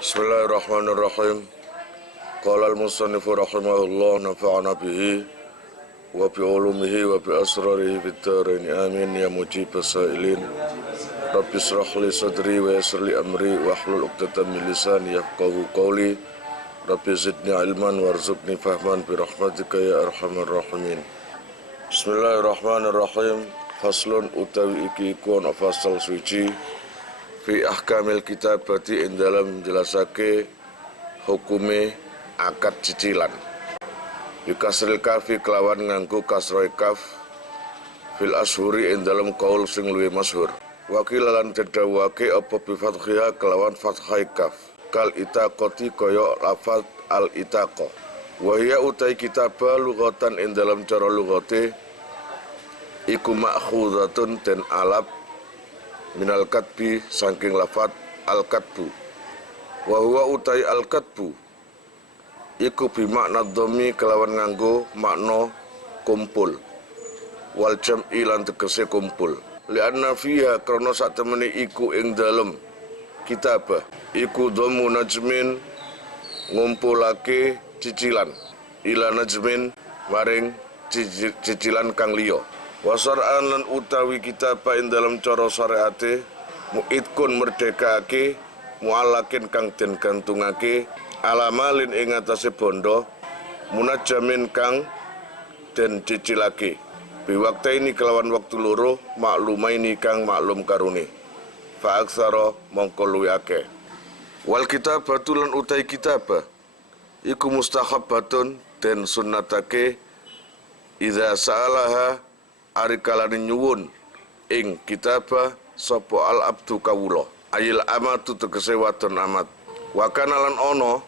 Bismillahirrahmanirrahim. Qala al-musannifu rahimahullah nafa'ana bihi wa bi ulumihi wa bi asrarihi fid dharain amin ya mujibas sa'ilin. Rabbi shrah li sadri wa yassir li amri wa hlul 'uqdatam min lisani yafqahu qawli. Rabbi zidni ilman warzuqni fahman bi rahmatika ya arhamar rahimin. Bismillahirrahmanirrahim. Faslun utawi iki iku ana fasal suci fi ahkamil kitabati ing dalam menjelasake hukume akad cicilan. Bikasril kafi kelawan nganggo kasroh kaf fil ashuri ing dalam kaul sing luwih masyhur. Wakil lan didhawuhake apa bi fathhiha kelawan fathai kaf. Kal itaqati kaya lafaz al itaqah. Wa hiya utai kitabah lughatan ing dalam cara lughate iku ma'khuzatun den alap minal katbi saking lafat al katbu. Wa huwa utai al katbu iku bimakna dhammi kelawan nganggo makna kumpul wal jam'i lan tegese kumpul. Lianna fiha krana sak temene iku ing dalem kitabah iku dhammu najmin ngumpulake cicilan ila najmin maring cicilan kang liya. Wasar'an lan utawi kitabah ing dalam cara syariate muidkun merdekake mualakin kang den gantungake alamalin ing atase bondo munajamin kang den cicilake biwaktaini kelawan waktu loro maklumaini kang maklum karune fa aksara mongko luwih akeh. Wal kitabatu lan utai kitabah iku mustahabbatun den sunnatake idza sa'alaha ari kalane nyuwun ing kitabah sapa al abdu kawula ayil amatu tegese wadon amat wa kana lan ana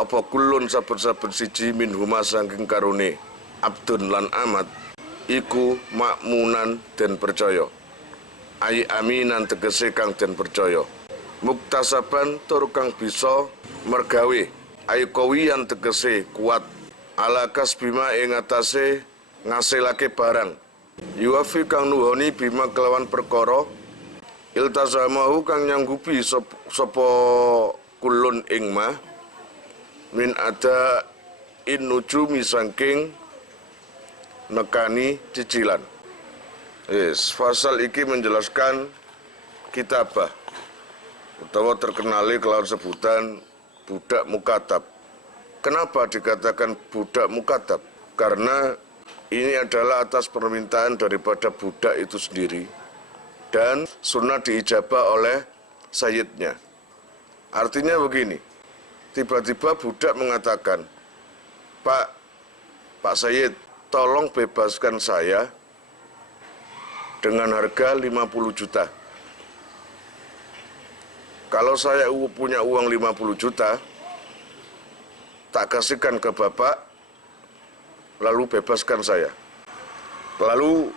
apa kullun saben-saben siji minhuma saking karone abdun lan amat iku makmunan den percaya ay aminan tegese kang den percaya muktasaban tur kang bisa mergawe ay qawiyan tegese kuat ala kasbima ing atase ngasilake barang yuwafi kang nuhoni bima kelawan perkara iltazamahu kang nyanggupi sapa kulun ing ma min ada nujumi saking nekani cicilan. Fasal iki menjelaskan kitabah utawa terkenali kelawan sebutan budak mukatab. Kenapa dikatakan budak mukatab? Karena ini adalah atas permintaan daripada budak itu sendiri dan sunnah diijabah oleh sayyidnya. Artinya begini, tiba-tiba budak mengatakan, Pak Sayyid, tolong bebaskan saya dengan harga 50 juta. Kalau saya punya uang 50 juta, tak kasihkan ke Bapak, lalu bebaskan saya. Lalu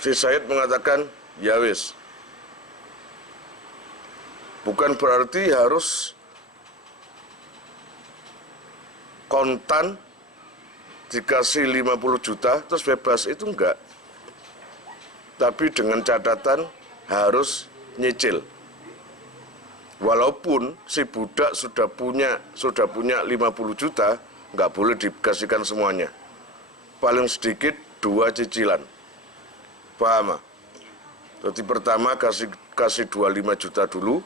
si Said mengatakan, ya wis. Bukan berarti harus kontan dikasih 50 juta terus bebas, itu enggak. Tapi dengan catatan harus nyicil. Walaupun si budak sudah punya 50 juta, enggak boleh dikasihkan semuanya. Paling sedikit 2 cicilan. Paham? Jadi pertama kasih 25 juta dulu,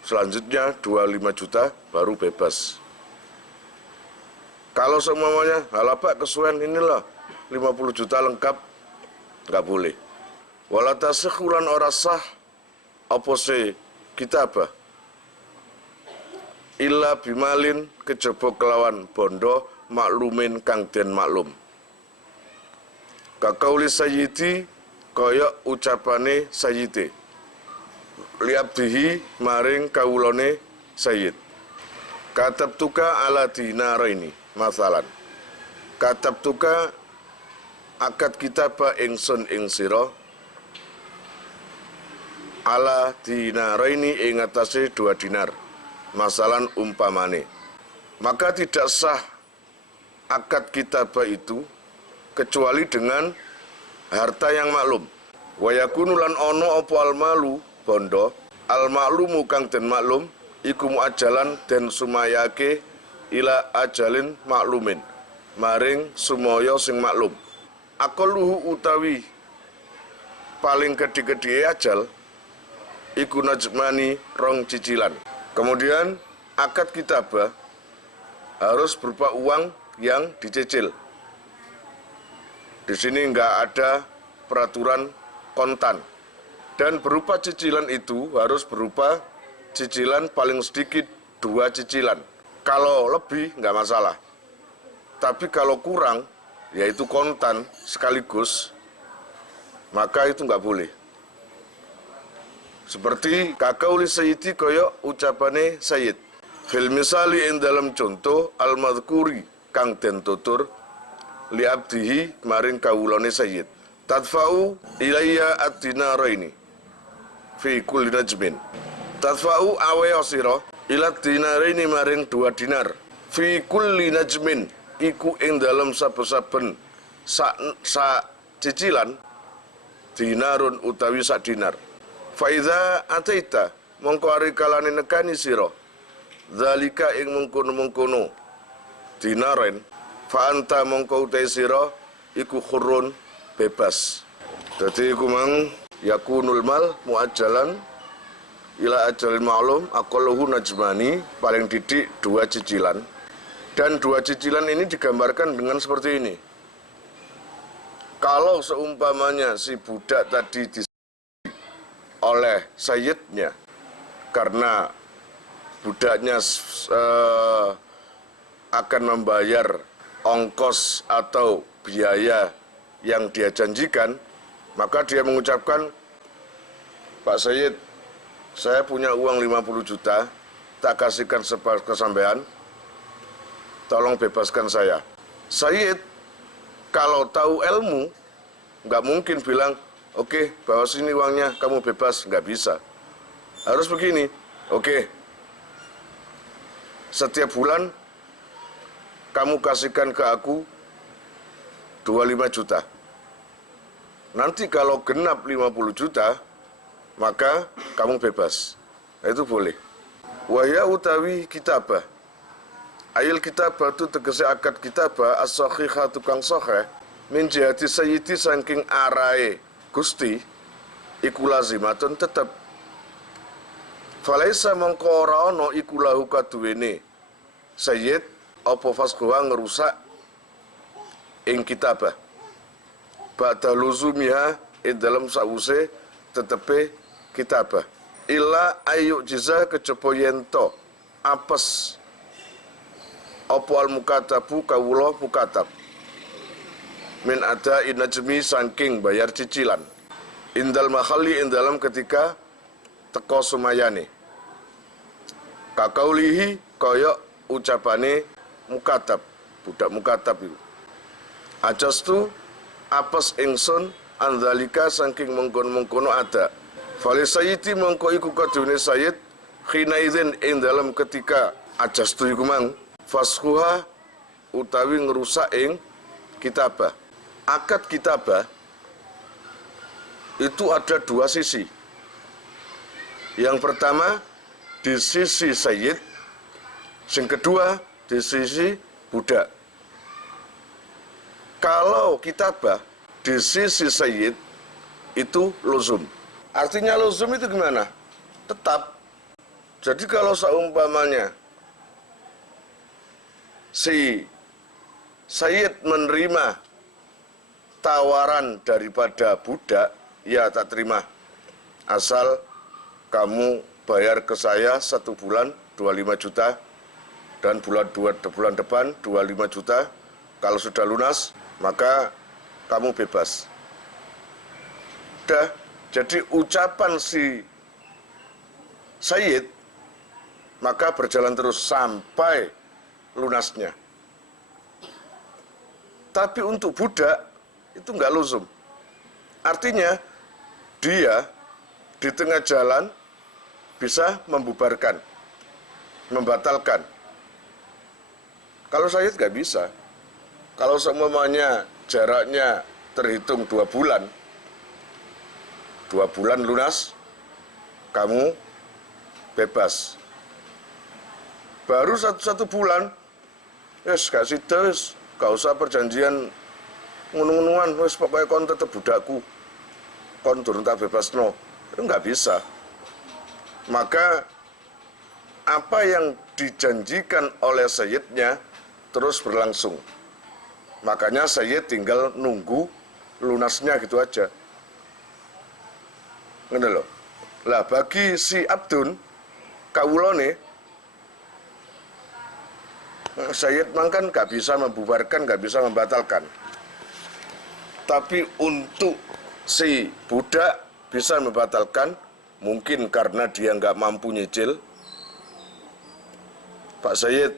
selanjutnya 25 juta baru bebas. Kalau semuanya, halah Pak kesuwen inilah 50 juta lengkap, enggak boleh. Wala tasikhulan ora sah apa se kitabah illa bimalin kejaba kelawan bondo maklumin kang den maklum. Kakauli sayyidi kaya ucapane sayyide liabdihi maring kawulane sayyid. Katabtuka ala dinaraini masalan. Katabtuka akad kitabah ingsun ing sira ala dinaraini ing atase 2 dinar masalan umpamane. Maka tidak sah akad kitabah itu kecuali dengan harta yang maklum. Wa yakunu lan ono apa al malu bondo al maklumu kang den maklum iku muajalan den sumayake ila ajalin maklumin maring sumaya sing maklum. Aqalluhu utawi paling gedhe-gedhe ajal iku najmani rong cicilan. Kemudian akad kitabah harus berupa uang yang dicicil. Di sini nggak ada peraturan kontan. Dan berupa cicilan itu harus berupa cicilan paling sedikit 2 cicilan. Kalau lebih nggak masalah. Tapi kalau kurang, yaitu kontan sekaligus, maka itu nggak boleh. Seperti kakauli sayyidi koyo ucapane sayyid. Fil misali ing dalam contoh al-madhkuri kang den tutur li abdihi maring kawulane sayyid. Tadfa'u ilayya ad-dinaraini fi kulli najmin. Tadfa'u aweyo sira ila dinaraini maring 2 dinar. Fi kulli najmin iku ing dalam saben-saben sa cicilan dinarun utawi sak dinar. Faiza ataita mongko ari kalane nekani sira zalika ing mengkono-mengkono dinaren fa anta mongko utai sira iku khurun bebas. Dadi iku mang yakunul mal muajjalan ila ajalin ma'lum aqalluhu najmani paling didik 2 cicilan. Dan 2 cicilan ini digambarkan dengan seperti ini. Kalau seumpamanya si budak tadi oleh sayyidnya karena budaknya akan membayar ongkos atau biaya yang dia janjikan, maka dia mengucapkan, Pak Sayyid, saya punya uang 50 juta, tak kasihkan ke sampean, tolong bebaskan saya. Sayyid kalau tahu ilmu nggak mungkin bilang, oke, bawa sini uangnya, kamu bebas. Nggak bisa. Harus begini, oke, setiap bulan kamu kasihkan ke aku 25 juta. Nanti kalau genap 50 juta, maka kamu bebas. Itu boleh. Wahya utawi kitabah. Ayil kitabah itu tegese akad kitabah as-sahihah tukang sahih min jihati sayyidi saking arae Gusti iku lazimatun tetep. Falaisa mongko ora ana iku lahu kaduwene sayyid apa faskuha ngerusak ing kitabah. Ba'da luzumiha ing dalam sause tetepe kitabah. Illa ayu jiza kejaba yento apes apa al-mukatabu kawula mukatab min ada inajmi saking bayar cicilan indal makhali ing dalam ketika teko sumayane kakaulihi kaya ucapane mukatab budak mukatab itu ajastu apes ingsun andalika saking mengkon-mengkono ada fali sayyidi mongko iku kadune sayyid khina idzin ing dalam ketika ajastu iku mang faskuha utawi ngerusak ing kitabah. Akad kitabah itu ada 2 sisi. Yang pertama di sisi sayyid, yang kedua di sisi budak. Kalau kitabah di sisi sayyid itu luzum. Artinya luzum itu gimana? Tetap. Jadi kalau seumpamanya si sayyid menerima tawaran daripada budak, ya tak terima. Asal kamu bayar ke saya 1 bulan 25 juta dan bulan depan 25 juta. Kalau sudah lunas, maka kamu bebas. Udah, jadi ucapan si sayyid maka berjalan terus sampai lunasnya. Tapi untuk budak itu enggak luzum. Artinya dia di tengah jalan bisa membubarkan, membatalkan. Kalau sayyid enggak bisa. Kalau semuanya jaraknya terhitung 2 bulan, 2 bulan lunas, kamu bebas. Baru satu bulan, wis gak sida wis, gak usah perjanjian ngunu-ngunuan, wis pokoknya kon tetep budakku, kon durung tak bebasno. Itu nggak bisa. Maka apa yang dijanjikan oleh Sayyidnya terus berlangsung. Makanya Sayyid tinggal nunggu lunasnya gitu aja. Ngene lho. Lah bagi si Abdun kawulane Sayyid mangkan gak bisa membubarkan, gak bisa membatalkan. Tapi untuk si budak bisa membatalkan, mungkin karena dia nggak mampu nyicil. Pak Sayyid,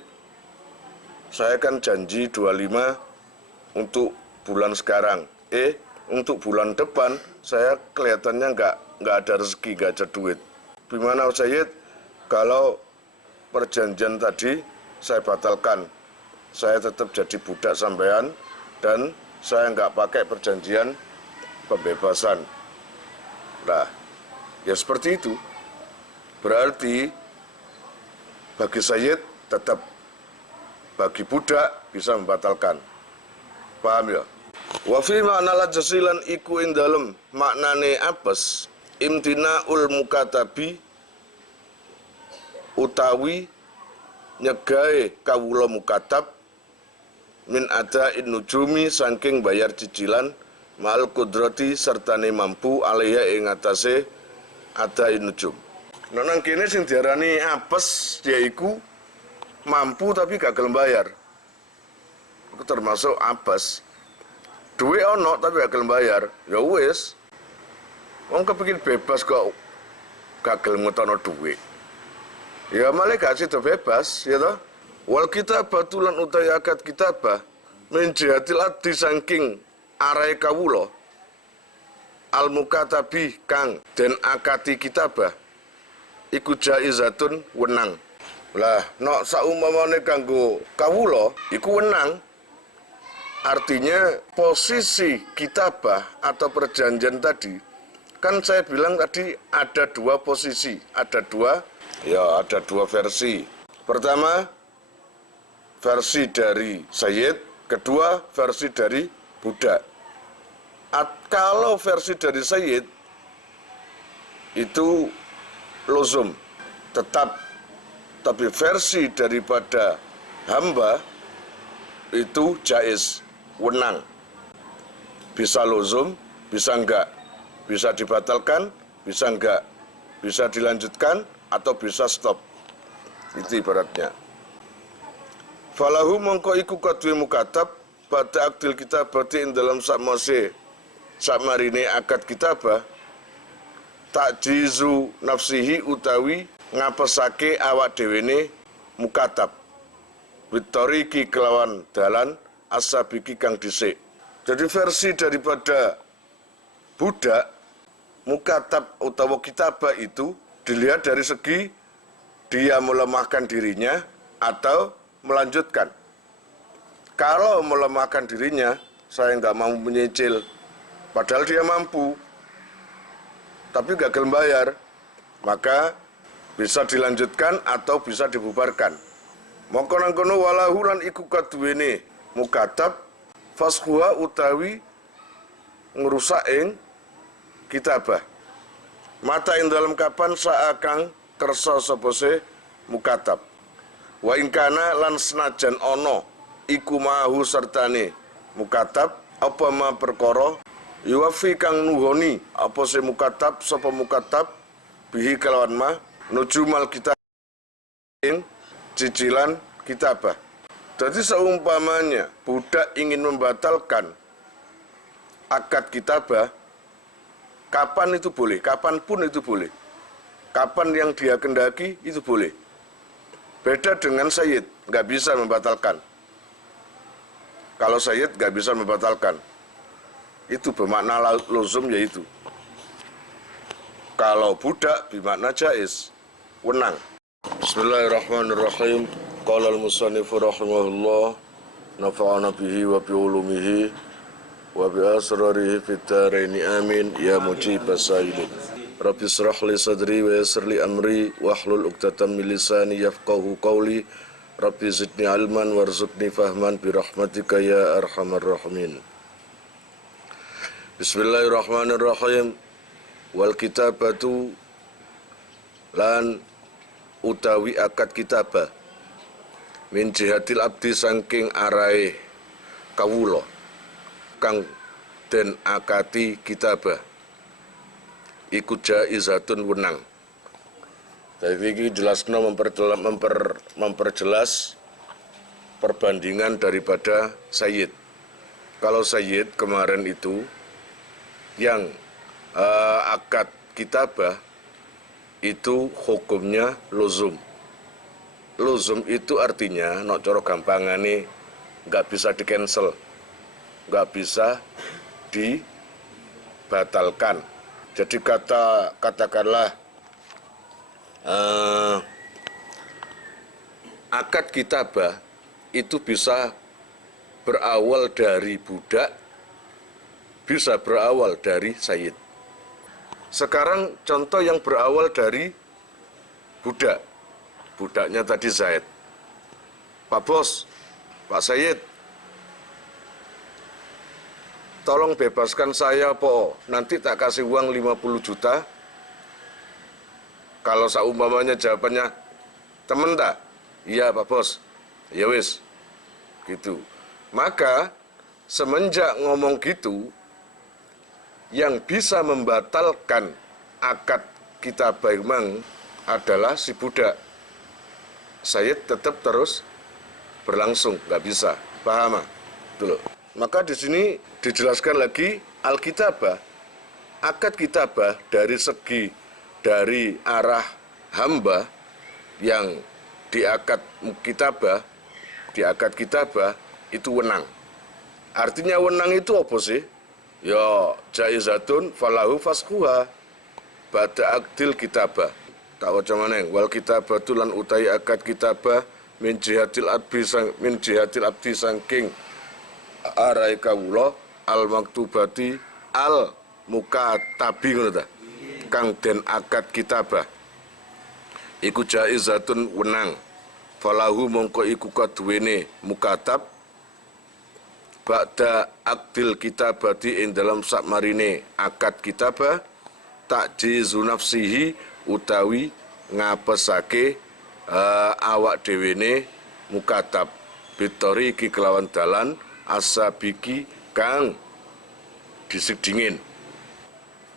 saya kan janji 25 untuk bulan sekarang. Untuk bulan depan saya kelihatannya nggak ada rezeki, nggak ada duit. Gimana Sayyid? Kalau perjanjian tadi saya batalkan, saya tetap jadi budak sampean dan saya nggak pakai perjanjian pembebasan. Nah, ya seperti itu. Berarti bagi Sayyid tetap, bagi budak bisa membatalkan. Paham ya? Wa fi makna lajasilan iku ing dalem maknane apes imtinaul mukatabi utawi nyegae kawula mukatab min adain nujumi saking bayar cicilan mal kudrati sertane mampu alaiha ing atase adain nujum. Nang kene sing diarani apes yaiku mampu tapi gak gelem bayar. Itu termasuk apes. Duit ono tapi gak gelem bayar. Ya wis. Wong kepengin bebas kok gak gelem ngetono duit. Ya malah gak sida bebas, ya toh. Wal kitabah tulan utawi akad kitabah min jihatil addi saking arahe kawula al mukatabi kang den akati kitabah iku jaizatun wenang. Lah nek saumpamane kanggo kawula iku wenang. Artinya posisi kitabah atau perjanjian tadi kan saya bilang tadi ada dua posisi, ada dua versi. Pertama, versi dari Sayyid, kedua, versi dari budak. Kalau versi dari Sayyid, itu lozum, tetap. Tapi versi daripada hamba, itu jaiz, wenang. Bisa lozum, bisa enggak. Bisa dibatalkan, bisa enggak. Bisa dilanjutkan, atau bisa stop. Itu ibaratnya. Falahu mongko iku kadwe mukatab pada akdil kita berarti dalam sakmarine akad kitabah takjizu nafsihi utawi ngapesake awak dhewene mukatab bitoriki kelawan dalan asabiki kang dhisik. Jadi versi daripada budak mukatab utawa kitabah itu dilihat dari segi dia melemahkan dirinya atau melanjutkan. Kalau melemahkan dirinya, saya nggak mau menyicil, padahal dia mampu, tapi nggak gelem bayar, maka bisa dilanjutkan atau bisa dibubarkan. Mongko nang kono walahu lan iku kaduwene mukatab fashuha utawi ngrusak ing kitabah. Mata ing dalam kapan saakang kersa sapa se mukatab. Wa ing kana lan senajan ana iku mahu sertane mukatab apa ma perkara yuwafi kang nuhoni apa se mukatab sapa mukatab bihi kelawan ma nujumal kitab ing cicilan kitabah. Jadi seumpamanya budak ingin membatalkan akad kitabah, kapan itu boleh, kapanpun itu boleh. Kapan yang dia kendaki itu boleh. Beda dengan Sayyid, nggak bisa membatalkan. Kalau Sayyid nggak bisa membatalkan. Itu bermakna lozum yaitu. Kalau budak bermakna jaiz, wenang. Bismillahirrahmanirrahim. Qala al-musannifu rahimahullah nafa'ana bihi wa bi ulumihi wa bi asrarihi fid dharaini amin ya mujibas sailin. Rabbi shrah li sadri wa yassir li amri wahlul 'uqdatam min lisani yafqahu qawli. Rabbi zidni ilman warzuqni fahman bi rahmatika ya arhamar rahimin. Bismillahirrahmanirrahim. Wal kitabatu lan utawi akad kitabah min jihatil abdi saking arahe kawula kang den akati kitabah iku jaizatun wenang. Jadi ini jelasno memperjelas perbandingan daripada sayyid. Kalau sayyid kemarin itu yang akad kitabah itu hukumnya luzum. Luzum itu artinya, nok coro gampangane, nggak bisa di-cancel, nggak bisa dibatalkan. Jadi katakanlah akad kitabah itu bisa berawal dari budak, bisa berawal dari sayyid. Sekarang contoh yang berawal dari budak. Budaknya tadi Zaid. Pak Bos, Pak Sayyid, tolong bebaskan saya po, nanti tak kasih uang 50 juta. Kalau seumpamanya jawabannya, temen tak? Iya Pak Bos, ya wis, gitu. Maka semenjak ngomong gitu, yang bisa membatalkan akad kitabah memang adalah si budak. Sayyid tetap terus berlangsung, nggak bisa. Paham? Dulu. Maka di sini dijelaskan lagi al-kitabah, akad kitabah dari segi dari arah hamba yang di akad kitabah itu wenang. Artinya wenang itu apa sih? Ya jaizatun falahu fasquha ba'da akdil kitabah. Tak waca maneh wal kitabatu lan utai akad kitabah min jihatil abdi saking arai kawula al maktubati al mukatabi ngono ta. Kang den akad kitabah iku jaizatun wenang falahu mongko iku kaduwene mukatab ba'da akdil kitabati ing dalam sakmarine akad kitabah takjizu nafsihi utawi ngapesake awak dhewene mukatab bitori ki kelawan dalan asabiki kang disik dingin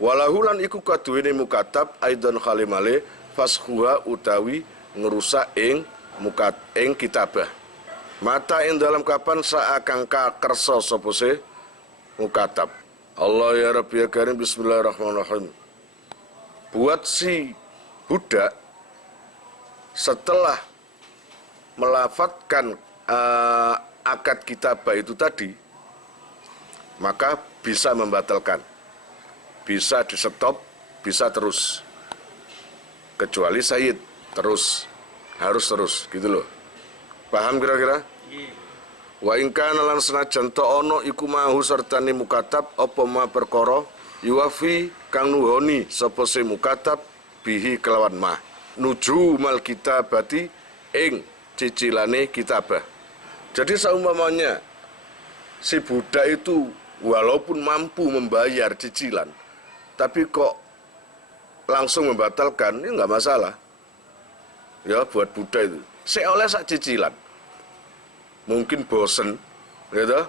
walahulan iku kaduwene mukatab aidan khalimale fashuha utawi ngerusak ing kitabah mata ing dalam kapan saakang kersa sapa se mukatab. Allah ya Rabbi ya Karim, bismillahirrahmanirrahim. Buat si budak setelah melafatkan akad kitabah itu tadi, maka bisa membatalkan, bisa di stop, bisa terus, kecuali sayyid harus terus, gitu loh. Paham kira-kira? Wa ingkana lan senajan ta ana iku mahu sertane mukatab apa ma perkara yuwafi kang nuhoni sapa se mukatab bihi kelawan ma nuju mal kitabati ing cicilane kitabah. Jadi seumpamanya si budak itu walaupun mampu membayar cicilan tapi kok langsung membatalkan, ini enggak masalah. Ya buat budak itu. Saya oleh sak cicilan. Mungkin bosen, gitu.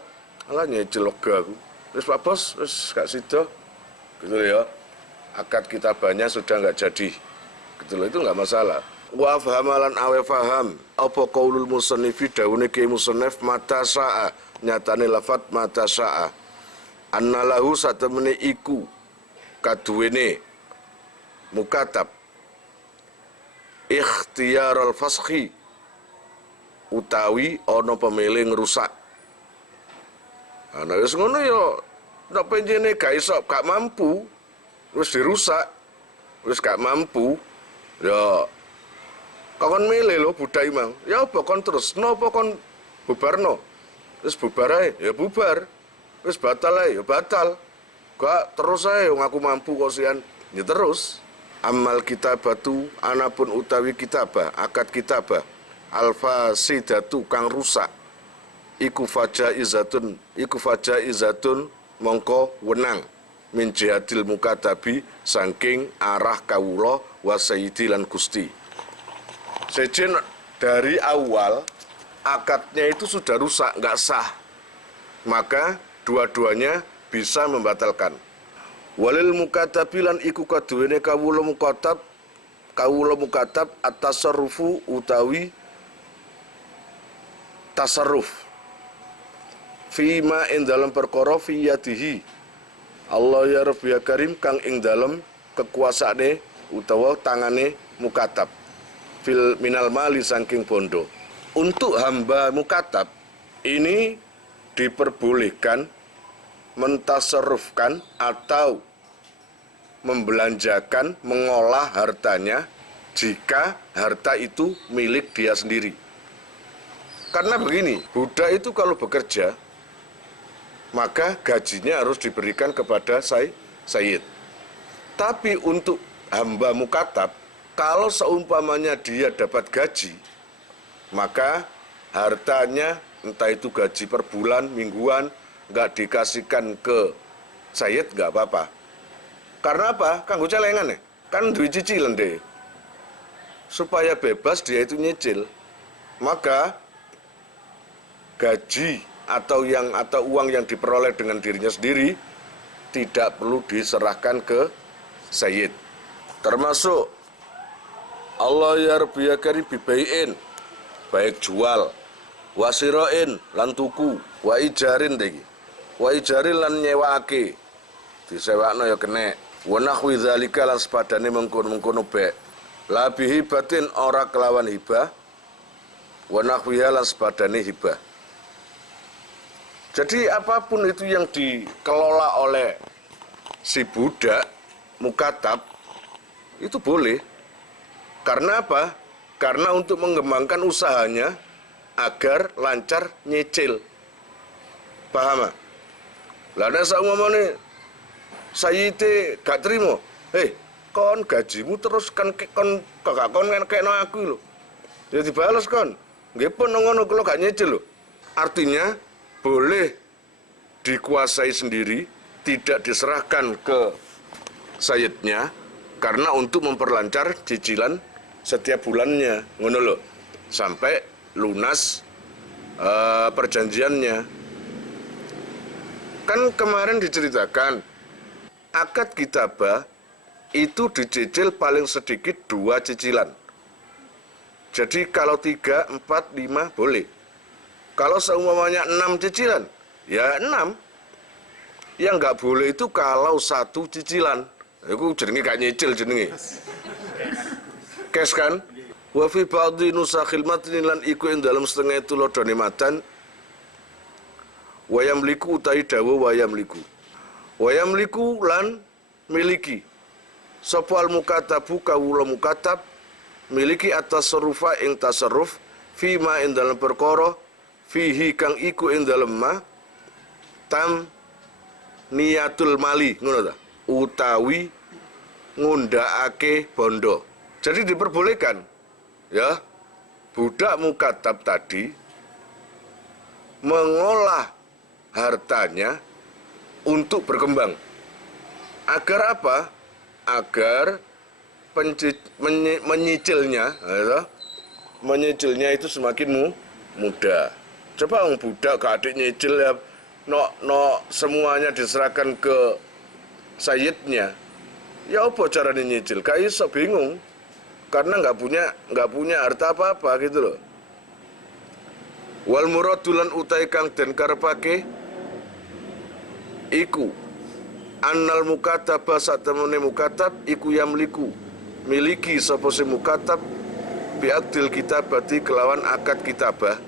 Alah nyicil aku. Terus Pak Bos, terus gak sido. Gitu ya. Akad kitabahnya sudah nggak jadi. Gitu loh, itu nggak masalah. Wa fahamalan awe faham apa qaulul musannifi dawune ki musannif mata sa'a nyatane lafat mata sa'a annalahu satemene iku kaduwene mukatab ikhtiyarul fasqi utawi ana pemilih ngrusak. Ana wis ngono ya nek penjene gak iso gak mampu wis dirusak wis gak mampu ya kon milih lho budak imang. Ya apa kon terus napa kon bubarno. Wis bubar ae ya bubar. Wis batal ae ya batal. Gak terus ae wong aku mampu kok sian Ya terus, amal kitabatu anapun utawi kitabah, akad kitabah, alfasidatu kang rusak, iku faja izatun mongko wenang min jihadil mukatabi saking arah kawula wa sayyidi lan gusti. Sejen dari awal akadnya itu sudah rusak, nggak sah, maka dua-duanya bisa membatalkan. Walil mukatabi lan iku kaduwene kawula mukatab at-tasarrufu utawi tasarruf fima ing dalam perkara fi yadihi Allah ya Rabbi ya Karim kang ing dalam kekuasaane utawa tangane mukatab fil minal mali saking bondo. Untuk hamba mukatab ini diperbolehkan mentasarrufkan atau membelanjakan, mengolah hartanya jika harta itu milik dia sendiri. Karena begini, budak itu kalau bekerja maka gajinya harus diberikan kepada sayyid. Tapi untuk hamba mukatab, kalau seumpamanya dia dapat gaji, maka hartanya entah itu gaji per bulan, mingguan, nggak dikasihkan ke sayyid nggak apa-apa. Karena apa? Kanggo celengan ya, kan duit cicilan deh. Supaya bebas dia itu nyicil, maka gaji atau uang yang diperoleh dengan dirinya sendiri tidak perlu diserahkan ke sayyid. Termasuk Allah ya Rabbi ya Karim bibaiin, baik jual, wasiroin lan tuku, wa ijarin degi, wa ijarin lan nyewaake, disewakno ya kene, wa nahwi dzalika lan sepadane mengkono-mengkono baik, la bihibatin ora kelawan hibah, wa nahwiha lan sepadane hibah. Jadi apapun itu yang dikelola oleh si budak mukatab itu boleh. Karena apa? Karena untuk mengembangkan usahanya agar lancar nyicil. Paham? Lah nek saumamane sayyite gak trimo, kon gajimu terus kan kon kekno aku lho. Ya dibales kon. Nggih pun ngono kula gak nyicil lho. Artinya boleh dikuasai sendiri, tidak diserahkan ke sayyidnya karena untuk memperlancar cicilan setiap bulannya, ngono lho, sampai lunas perjanjiannya. Kan kemarin diceritakan akad kitabah itu dicicil paling sedikit 2 cicilan. Jadi kalau 3, 4, 5 boleh. Kalau seumpamanya 6 cicilan, ya 6. Yang nggak boleh itu kalau 1 cicilan. Itu jenenge gak nyicil jenenge. Kes kan? Wa fi ba'dhi nusakhil matni lan iku ing dalam setengah tulodane matan wayam liku utai dawa wayam liku lan miliki sapa al mukatabu kawula mukatab miliki atas tasarrufa ing tasarruf fima ing dalam perkara fihi kang iku ing dalem ma tam niyatul mali ngono ta utawi ngundhakake bondo. Jadi diperbolehkan ya budak mukatab tadi mengolah hartanya untuk berkembang. Agar apa? Agar menyicilnya itu semakin mudah. Coba orang budak gak adik nyicil ya, semuanya diserahkan ke sayyidnya. Ya apa caranya nyicil? Gak iso, bingung. Karena nggak punya harta apa-apa gitu loh. Wal muradulan utai kang den karepake iku annal mukatab satemene mukatab iku yamliku miliki sapa si mukatab bi'aqdil kitabati kelawan akad kitabah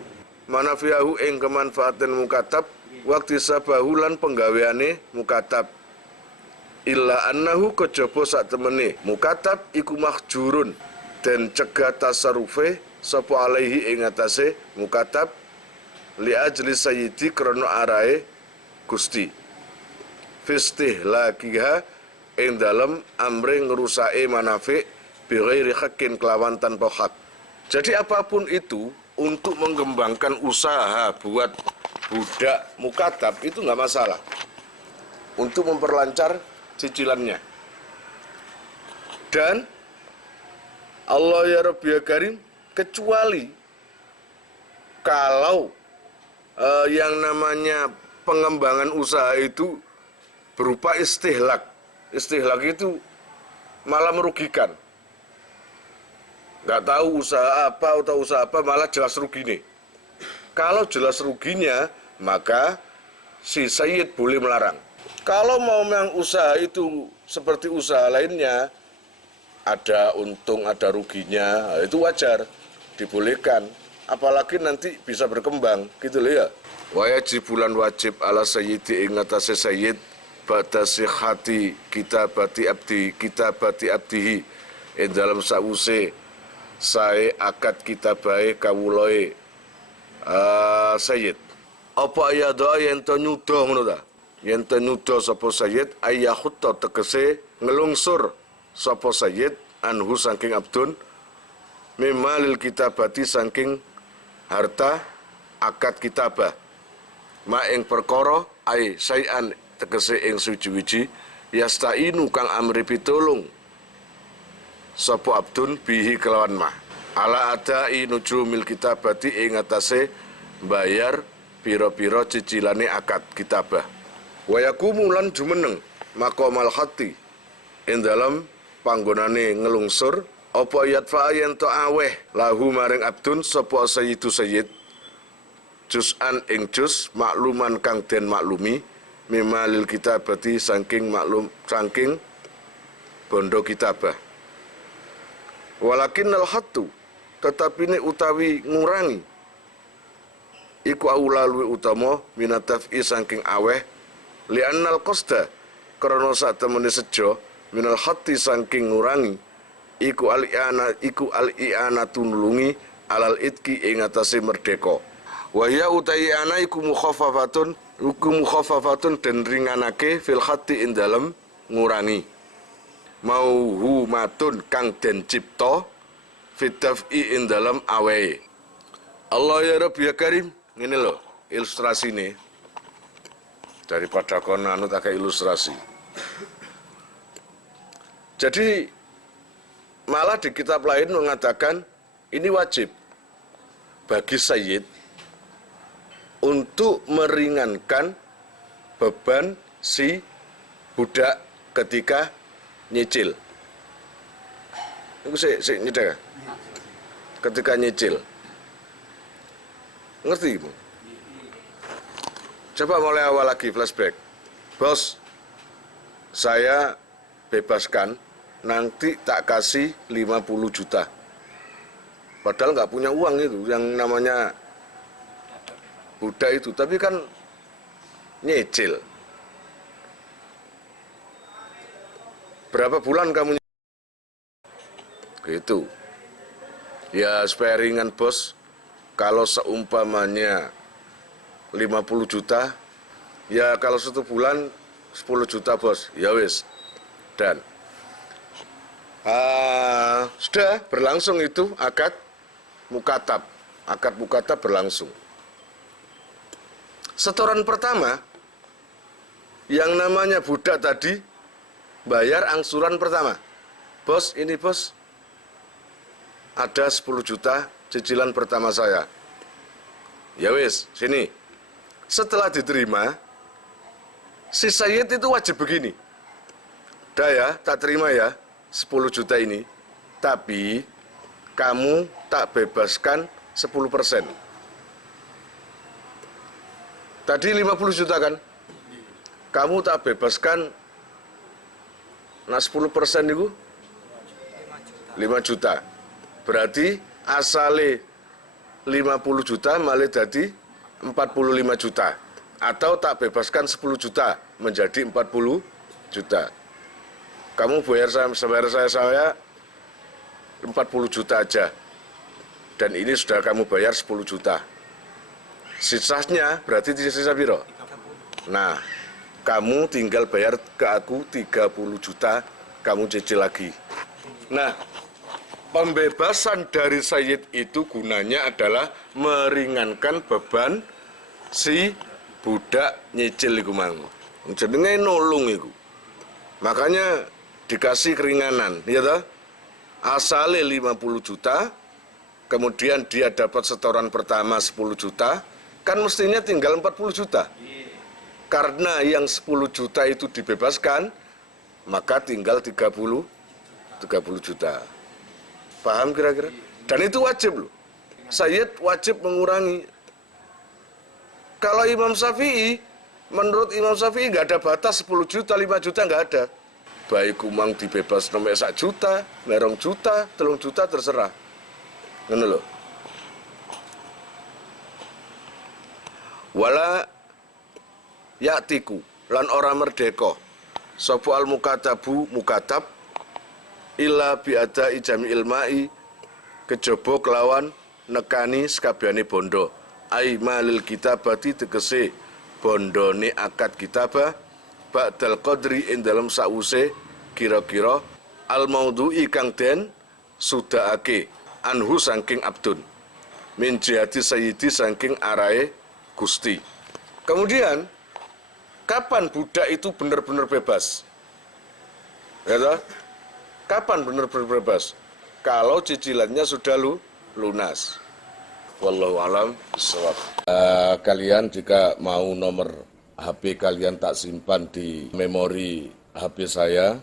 manafiahu ing kemanfaatan mukatab waktu sabahulan penggaweane mukatab illa annahu kejaba satemene mukatab iku mahjurun dan cegah tasarufe sapa alaihi ing atase mukatab li ajli sayyidi krana arae Gusti fistihlakiha ing dalem amre ngerusake manafik bi ghairi haqqin kelawan tanpa hak. Jadi apapun itu untuk mengembangkan usaha buat budak mukatab itu nggak masalah. Untuk memperlancar cicilannya. Dan Allah ya Rabbi ya Karim, kecuali kalau yang namanya pengembangan usaha itu berupa istihlak. Istihlak itu malah merugikan. Nggak tahu usaha apa atau usaha apa, malah jelas rugi nih. Kalau jelas ruginya, maka si Sayyid boleh melarang. Kalau mau memang usaha itu seperti usaha lainnya, ada untung, ada ruginya, itu wajar, dibolehkan. Apalagi nanti bisa berkembang, gitu loh ya. Wajib bulan wajib ala sayyidi ingatasi sayyid ba'da sihati kitabati abdihi dalam sause sae akad kitabahe kawulai sayyid. Apa ya doa yang nyuda ngono ta? Yang nyuda sapa sayyid ayahutta tegese ngelungsur sapa sayyid anhu saking abdun mimalil kitabati saking harta akad kitabah ma ing perkara ai sayan tegese ing suci-wici yastainu kang amri pitulung sapa abdun bihi kelawan ma ala adai nujumil kitabati ing atase bayar pira-pira cicilane akad kitabah wa yakumu lan jumeneng maqamal hati ing dalam panggonane ngelungsur apa yadfa yen to aweh lahu maring abdun sapa sayyidu sayyid juz'an ing juz makluman kang den maklumi mimalil kitabati saking maklum saking bondo kitabah walakin al hattu tetapi ini utawi ngurangi iku aulalu utama minataf'i saking aweh li'annal qasda karena sak temene sejo minal hatti saking ngurangi iku al-i'ana tunulungi alal itki ing atase merdeka wa ya utai ana iku mukhaffafatun den ringanake fil hatti ing dalem ngurangi mauhumatun kang den cipta fitaf'i ing dalem awe Allah ya Rabbi ya Karim ngene lho ilustrasi ini daripada kon anu tak ilustrasi. Jadi malah di kitab lain mengatakan ini wajib bagi sayyid untuk meringankan beban si budak ketika nyicil. Itu sih nyedek. Ketika nyicil. Ngerti? Coba mulai awal lagi flashback. Bos, saya bebaskan, nanti tak kasih 50 juta. Padahal nggak punya uang itu, yang namanya budak itu. Tapi kan nyicil. Berapa bulan kamu nyicil? Gitu. Ya supaya ringan bos, kalau seumpamanya 50 juta, ya kalau 1 bulan 10 juta bos, ya wis. Dan sudah berlangsung itu akad mukatab berlangsung. Setoran pertama yang namanya budak tadi bayar angsuran pertama. Bos, ini bos ada 10 juta cicilan pertama saya. Ya wis, sini. Setelah diterima, si sayyid itu wajib begini. Dah ya, tak terima ya 10 juta ini, tapi kamu tak bebaskan 10%. Tadi 50 juta kan? Kamu tak bebaskan, nah 10% itu 5 juta. Berarti asale 50 juta malah jadi 45 juta. Atau tak bebaskan 10 juta menjadi 40 juta. Kamu bayar saya 40 juta aja. Dan ini sudah kamu bayar 10 juta. Sisanya berarti sisa biro. Nah, kamu tinggal bayar ke aku 30 juta, kamu cicil lagi. Nah, pembebasan dari sayyid itu gunanya adalah meringankan beban si budak nyicil iku mang. Jenenge nulung iku. Makanya dikasih keringanan, ya toh? Asale 50 juta, kemudian dia dapat setoran pertama 10 juta, kan mestinya tinggal 40 juta. Karena yang 10 juta itu dibebaskan, maka tinggal 30 juta. Paham kira-kira? Dan itu wajib loh. Sayyid wajib mengurangi. Kalau Imam Syafi'i, menurut Imam Syafi'i nggak ada batas 10 juta, 5 juta nggak ada. Baik kumang dibebas nomor 1 juta, merong juta, 3 juta terserah. Ngono lho. Wala yaktiku lan ora merdeka sapa al mukatabu mukatab illa biada ijami ilmai kejaba kelawan nekani sekabehane bondo ai malil kitabati tegese bondone akad kitabah ba'dal qadri ing dalem sause kira-kira al maudhu'i kang den sudahake anhu saking abdun min jihati sayyidi saking arahe Gusti. Kemudian kapan budak itu benar-benar bebas? Ya toh? Kapan benar-benar bebas? Kalau cicilannya sudah lunas. Wallahu alam bishawab. Kalian jika mau nomor HP kalian tak simpan di memori HP saya,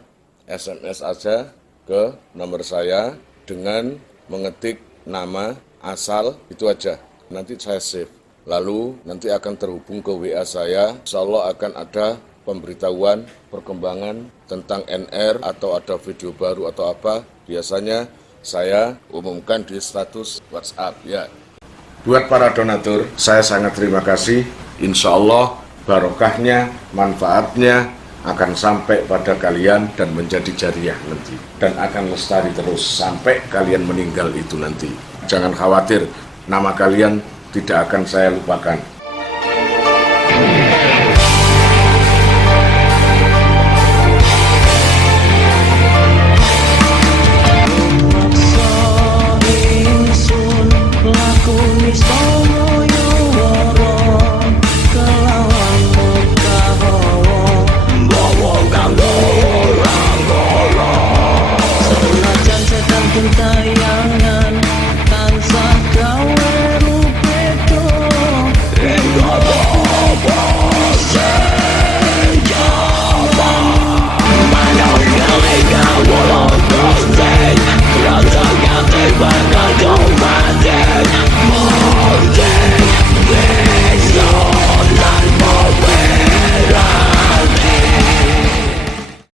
SMS aja ke nomor saya dengan mengetik nama asal itu aja. Nanti saya save. Lalu nanti akan terhubung ke WA saya, insya Allah akan ada pemberitahuan perkembangan tentang NR atau ada video baru atau apa. Biasanya saya umumkan di status WhatsApp ya. Buat para donatur, saya sangat terima kasih. Insya Allah barokahnya, manfaatnya akan sampai pada kalian dan menjadi jariah nanti. Dan akan lestari terus sampai kalian meninggal itu nanti. Jangan khawatir, nama kalian tidak akan saya lupakan.